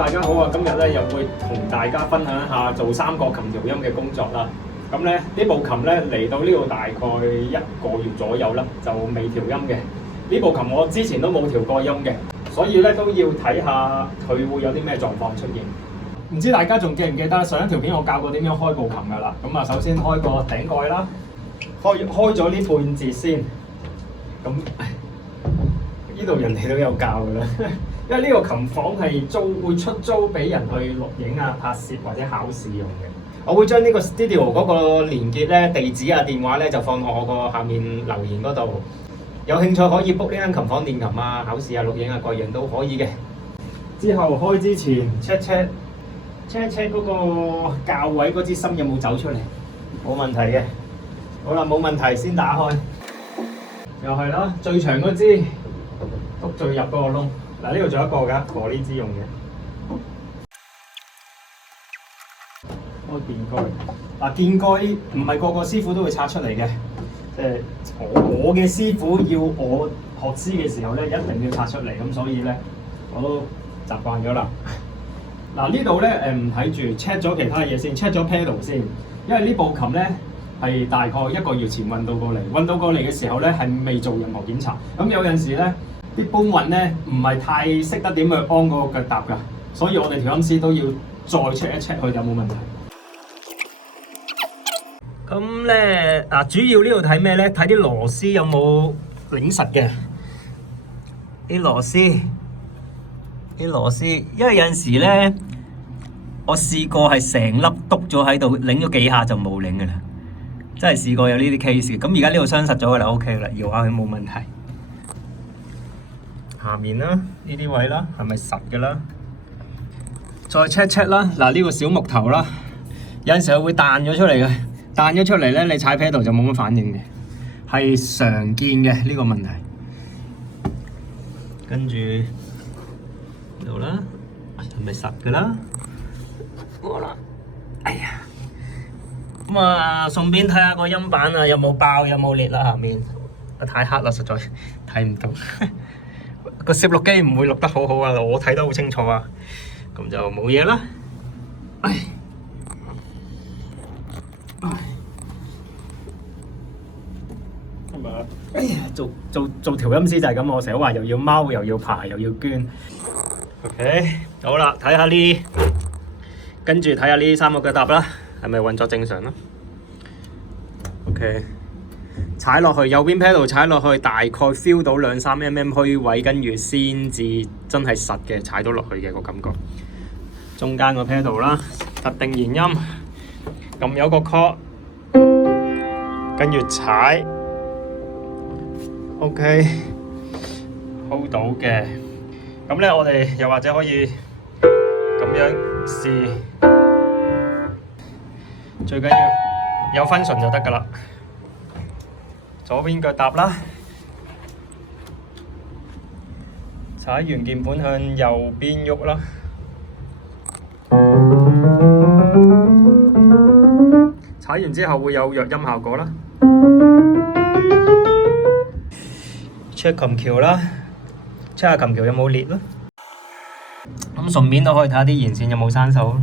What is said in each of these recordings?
大家好啊！今日咧又會同大家分享一下做三角琴調音嘅工作啦。咁咧呢部琴咧嚟到呢度大概1個月左右啦，就未調音嘅。呢部琴我之前都冇調過音嘅，所以咧都要睇下佢會有啲咩狀況出現。唔知大家仲記唔記得上一條片我教過點樣開部琴噶啦？咁啊，首先開個頂蓋啦，開咗呢半截先。咁呢度人哋都有教噶啦。因為呢個琴房係會出租俾人去錄影啊、拍攝或者考試用嘅。我會將呢個 studio 嗰個連結咧、地址啊、電話咧就放落我個下面留言嗰度。有興趣可以 book 呢間琴房練琴啊、考試啊、錄影啊各樣都可以嘅。之後開之前 check 嗰個校位嗰支芯有冇走出嚟，冇問題嘅。好啦，冇問題先打開。又係啦，最長嗰支篤最入嗰個窿。嗱，呢度仲有一個㗎，我呢支用嘅。開鍵蓋。嗱，鍵蓋唔係個個師傅都會拆出嚟嘅，即係我嘅師傅要我學師嘅時候咧，一定要拆出嚟，咁所以咧我都習慣咗啦。嗱，呢度咧唔睇住 check 咗其他嘢先 ，check 咗 pedal 先，因為呢部琴咧係大概1個月前運到過嚟嘅時候咧係未做任何檢查，咁有陣時咧。啲搬運咧唔係太識得點去安嗰個腳踏㗎，所以我哋調音師都要再 check 一 check 佢有冇問題。咁咧主要呢度睇咩咧？睇啲螺絲有冇擰實嘅。啲螺絲，因為有陣時咧，我試過係成粒篤咗喺度，擰咗幾下就冇擰㗎啦。真係試過有呢啲 case 嘅。咁而家呢度傷實咗㗎啦 ，OK 啦，搖下佢冇問題。下面啦，呢啲位啦，係咪實嘅啦？再 check 啦，嗱呢個小木頭啦，有陣時候會彈咗出嚟嘅，彈咗出嚟咧，你踩 pedal 就冇乜反應嘅，係常見嘅呢個問題。跟住呢度啦，係咪實嘅啦？好啦，哎呀，咁啊，順便睇下個音板啊，有冇爆，有冇裂啦？下面太黑啦，實在睇唔到。個攝錄機唔會錄得好好啊，我睇得好清楚啊，咁就冇嘢啦。哎呀，做調音師就係咁，我成日話又要踎又要爬又要捐。OK， 好啦，睇下呢，跟住睇下呢3個腳踏啦，係咪運作正常啦 ？OK。踩落去右邊 pedal 踩落去，大概 feel 到2-3 mm 虛位，跟住先至真係實嘅踩到落去嘅個感覺。中間個 pedal 啦，特定弦音，撳有個 chord， 跟住踩 ，OK， hold 到嘅。咁咧，我哋又或者可以咁樣試，最緊要有分順就得㗎啦。左邊腳踏啦，踩完鍵盤向右邊喐啦，踩完之後會有弱音效果啦。check 琴橋啦 ，check 下琴橋有冇裂啦。咁順便都可以睇下啲弦線有冇生鏽。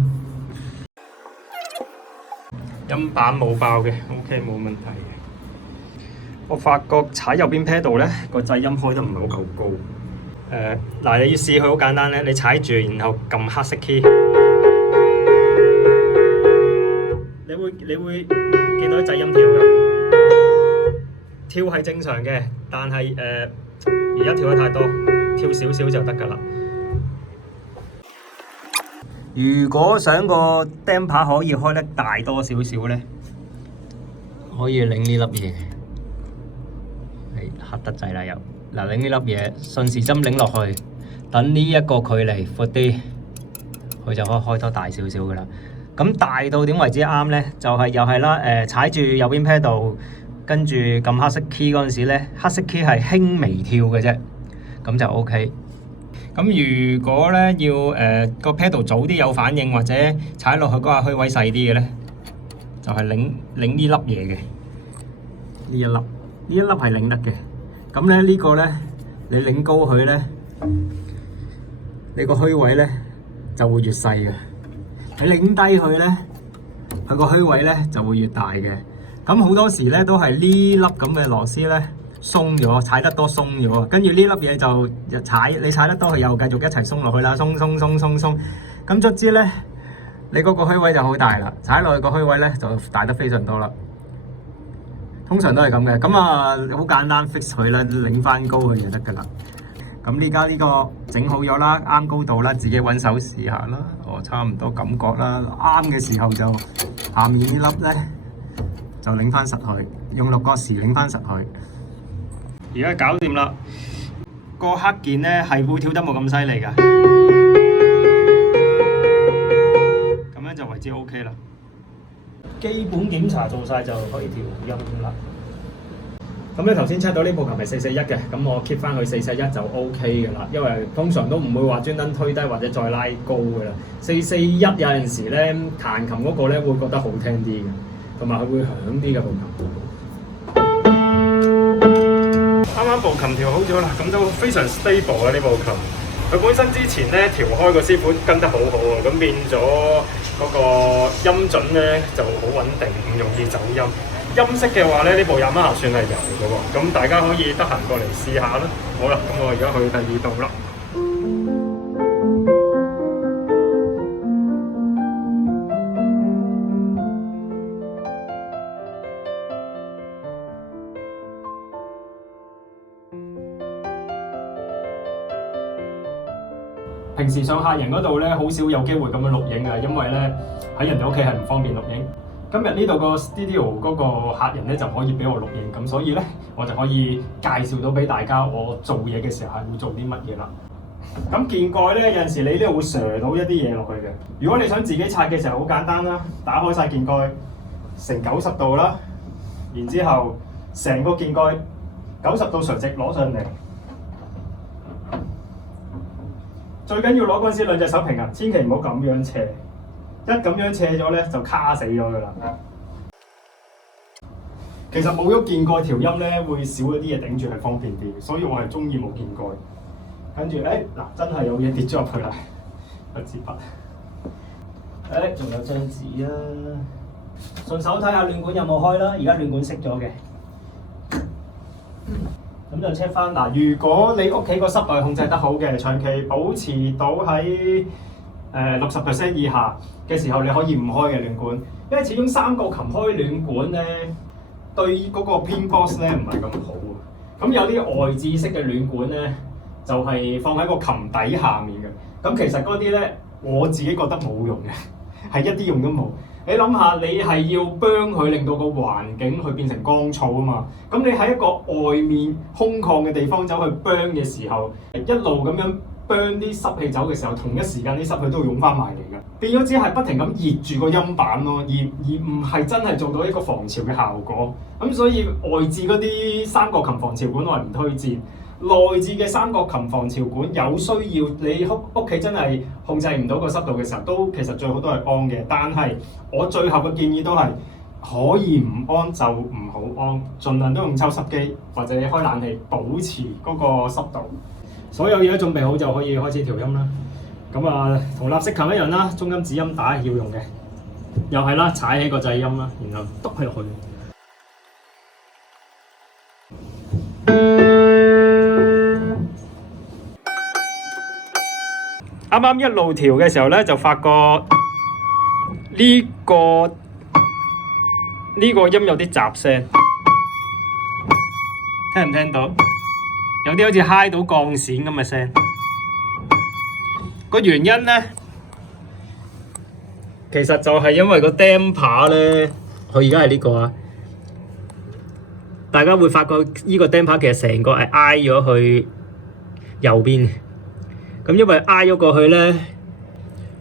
音板冇爆嘅 ，OK 冇問題嘅。我發覺踩右邊 pedal 咧，個掣音開得唔係好夠高。嗱，你要試佢好簡單咧，你踩住然後撳黑色 key， 你會見到掣音跳嘅。跳係正常嘅，但係而家跳得太多，跳少少就得㗎啦。如果想個 damper 可以開得大多少少咧，可以擰呢粒嘢。黑得滯啦又，嗱，擰呢粒嘢，順時針擰落去，等呢一個距離闊啲，佢就可以開得大少少噶啦。咁大到點為之啱咧？就係又係啦，踩住右邊 pedal，跟住撳黑色 key 嗰陣時咧，黑色 key 係輕微跳嘅啫，咁就 OK。咁如果咧要個 pedal 早啲有反應，或者踩落去嗰下虛位細啲嘅咧，就係擰呢粒嘢嘅，呢一粒係擰得嘅。咁咧呢個咧，你擰高佢咧，你個虛位咧就會越細嘅。你擰低佢咧，佢個虛位咧就會越大嘅。咁好多時咧都係呢粒咁嘅螺絲咧鬆咗，踩得多鬆咗，跟住呢粒嘢就你踩得多，佢又繼續一齊鬆落去啦，鬆。咁卒之咧，你嗰個虛位就好大啦，踩落去個虛位咧就大得非常多啦。通常都係咁嘅，咁啊好簡單 fix 佢啦，擰翻高佢就得噶啦。咁呢家呢個整好咗啦，啱高度啦，自己揾手試下啦。差唔多感覺啦，啱嘅時候就下面呢粒咧就擰翻實佢，用六角匙擰翻實佢。而家搞掂啦，個黑鍵咧係會跳得冇咁犀利噶，咁樣就為之 OK 啦。基本檢查做晒就可以調音啦。咁咧頭先 check 到呢部琴係441嘅，咁我 keep 翻佢441就 OK 嘅啦，因為通常都唔會話專登推低或者再拉高嘅啦。441有陣時咧彈琴嗰個咧會覺得好聽啲嘅，同埋佢會響啲嘅部琴。啱啱部琴調好咗啦，咁都非常 stable 啊呢部琴。佢本身之前咧調開個師傅跟得好好啊，咁變咗嗰個音準咧就好穩定，唔容易走音。音色嘅話咧，呢部Yamaha算係有嘅喎，咁大家可以得閒過嚟試下啦。好啦，咁我而家去第二度啦。平時上客人嗰度咧，好少有機會咁樣錄影嘅，因為咧喺人哋屋企係唔方便錄影。今日呢度個 studio 嗰個客人咧就可以俾我錄影，咁所以咧我就可以介紹到俾大家我做嘢嘅時候係會做啲乜嘢啦。咁鍵蓋咧有陣時你呢度會錘到一啲嘢落去嘅。如果你想自己拆嘅時候好簡單啦，打開晒鍵蓋成90度啦，然之後成個鍵蓋90度垂直攞上嚟。最緊要攞嗰陣時兩隻手平衡，千祈唔好咁樣斜。一咁樣斜咗咧，就卡死咗噶啦。其實冇咗鍵蓋調音咧，會少一啲嘢頂住係方便啲，所以我係中意冇鍵蓋。跟住嗱，真係有嘢跌咗入去啦，一支筆。仲有張紙啊，順手睇下暖管有冇開啦。而家暖管熄咗嘅。咁就 check 翻嗱，如果你屋企個濕度控制得好嘅，長期保持到喺60% 以下嘅時候，你可以唔開嘅暖管，因為始終三角琴開暖管咧，對嗰個 pin box 咧唔係咁好啊。咁有啲外置式嘅暖管咧，就係放喺個琴底下面嘅。咁其實嗰啲咧，我自己覺得冇用嘅，係一啲用都冇。你諗下，你係要 burn 佢，令到個環境去變成乾燥啊嘛。咁你喺一個外面空曠嘅地方走去 burn 嘅時候，一路咁樣 burn 啲濕氣走嘅時候，同一時間啲濕氣都會湧翻埋嚟嘅，變咗只係不停咁熱住個音板咯，而唔係真係做到一個防潮嘅效果。咁所以外置嗰啲三角琴防潮管我係唔推薦。內置嘅三角琴防潮管有需要，你屋企真係控制唔到個濕度嘅時候，都其實最好都係安嘅。但係我最後嘅建議都係可以唔安就唔好安，盡量都用抽濕機或者開冷氣保持嗰個濕度。所有嘢都準備好就可以開始調音啦。咁啊，同立式琴一樣啦，中音、子音帶要用嘅，又係啦，踩起個掣音啦，然後篤佢落去。啱啱一路調嘅時候咧，就發覺呢個音有啲雜聲，聽唔聽到？有啲好似揩到鋼線咁嘅聲。個原因咧，其實就係因為個 damper 咧，佢而家係呢個啊。大家會發覺呢個 damper 其實成個係挨咗去右邊嘅。咁因為挨咗過去咧，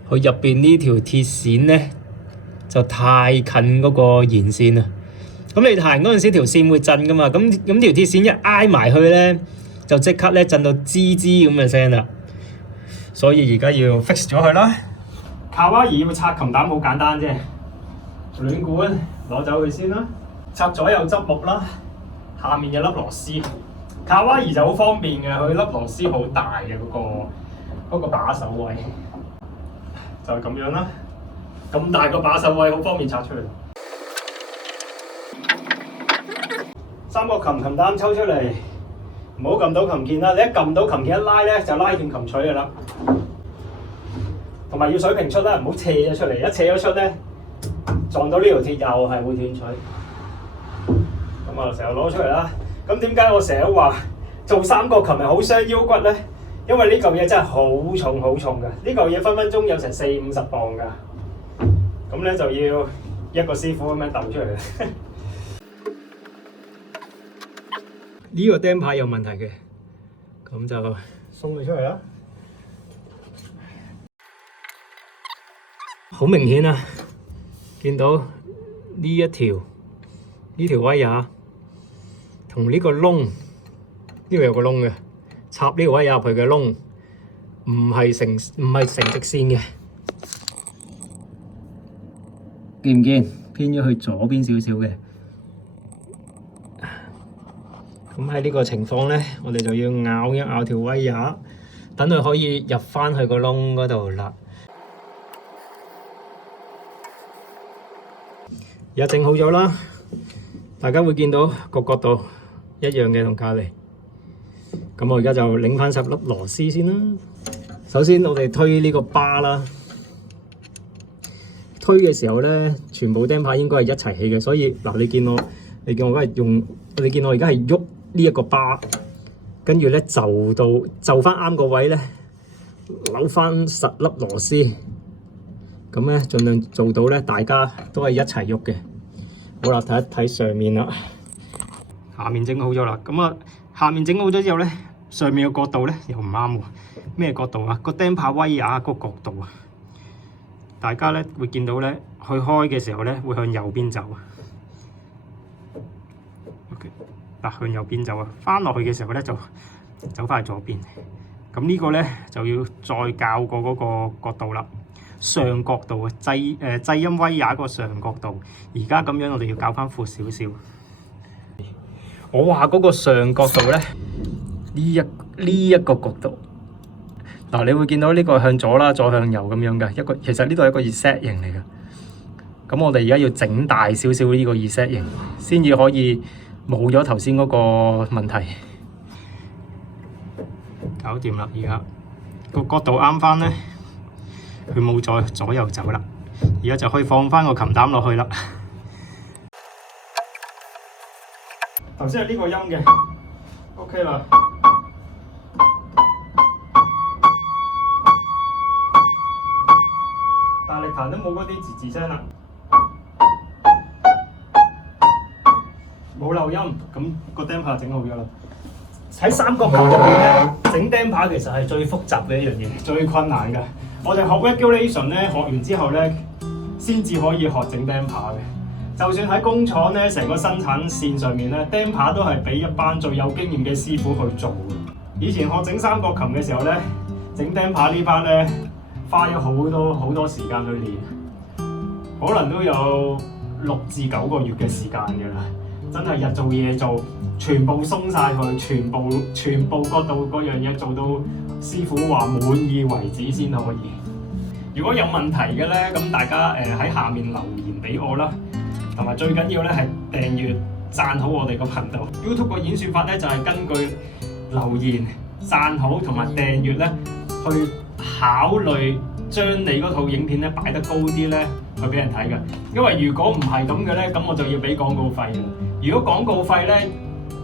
佢入邊呢條鐵線咧就太近嗰個弦線啦。咁你彈嗰陣時條線會震噶嘛？咁條鐵線一挨埋去咧，就即刻咧震到吱吱咁嘅聲啦。所以而家要 fix 咗佢啦。卡哇伊要拆琴膽好簡單啫，暖管攞走佢先啦，插左右側木啦，下面有粒螺絲。卡哇伊就好方便嘅，佢粒螺絲好大嘅嗰個把手位，就係咁樣啦。咁大個把手位，好方便拆出嚟。三角琴擔抽出嚟，唔好撳到琴鍵啦。你一撳到琴鍵一拉咧，就拉斷琴錘嘅啦。同埋要水平出啦，唔好斜咗出嚟。一斜咗出咧，撞到呢條鐵又係會斷錘。咁啊，成日攞出嚟啦。咁點解我成日話做三角琴係好傷腰骨咧？因為呢嚿嘢真係好重好重㗎。呢嚿嘢分分鐘有成40-50磅㗎。咁咧就要一個師傅咁樣揼出嚟。呢個釘牌有問題嘅，咁就鬆佢出嚟啦。好明顯啊，見到呢條威亞同呢個窿，呢度有個窿嘅，插呢個威亞入去嘅窿，唔係成直線嘅，見唔見？偏咗去左邊少少嘅。咁喺呢個情況咧，我哋就要咬一咬條威亞，等佢可以入返去個窿嗰度啦。而家整好咗啦，大家會見到個角度一樣嘅同隔離。咁我而家就擰返10粒螺絲先啦。首先我哋推呢個巴啦，推嘅時候咧，全部釘牌應該係一齊起嘅，所以嗱，你見我而家係喐呢一個巴，跟住咧就返啱個位咧，扭返10粒螺絲，咁咧盡量做到咧，大家都係一齊喐嘅。好啦，睇一睇上面啦，下面整好咗啦。咁啊，下面整好咗之後咧，上面嘅角度咧又唔啱喎。咩角度啊？個釘牌威亞個角度啊，大家咧會見到咧，去開嘅時候咧會向右邊走。OK。向右邊走啊，翻落去嘅時候咧就走翻去左邊。咁呢個咧就要再校過嗰個角度啦，上角度啊，製音威亞個上角度。而家咁樣我哋要校翻闊少少。我話嗰個上角度咧，呢一個角度。嗱，你會見到呢個向左啦，左向右咁樣嘅其實呢度係一個 reset 型嚟嘅。咁我哋而家要整大少少呢個 reset 型，先至可以冇咗頭先嗰個問題，搞掂啦！而家個角度啱翻咧，佢冇再左右走啦。而家就可以放翻個琴擔落去啦。頭先係呢個音嘅 ，OK 啦。大力彈都冇嗰啲吱吱聲啦。冇漏音，咁個釘牌整好咗啦。喺三角琴入邊咧，整釘牌其實係最複雜嘅一樣嘢，最困難嘅。我哋學 regulation 咧，學完之後咧，先至可以學整釘牌嘅。就算喺工廠咧，成個生產線上面咧，釘牌都係俾一班最有經驗嘅師傅去做嘅。以前學整三角琴嘅時候咧，整釘牌呢班咧，花咗好多時間去練，可能都有6至9個月嘅時間㗎啦。真係日做夜做，全部鬆晒佢，全部角度嗰樣嘢做到師傅話滿意為止先可以。如果有問題嘅咧，咁大家喺下面留言俾我啦，同埋最緊要咧係訂閱、讚好我哋個頻道。YouTube 個演算法咧就係根據留言、讚好同埋訂閱咧去考慮將你嗰套影片咧擺得高啲咧，去俾人睇嘅。因為如果唔係咁嘅咧，咁我就要俾廣告費啦。如果廣告費咧，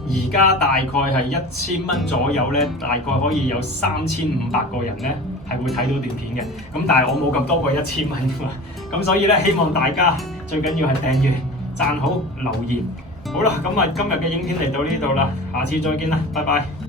而家大概係1000蚊左右咧，大概可以有3500個人咧係會睇到段片嘅。咁但係我冇咁多過1000蚊㗎嘛。咁所以咧，希望大家最緊要係訂閱、讚好、留言。好啦，咁啊今日嘅影片嚟到呢度啦，下次再見啦，拜拜。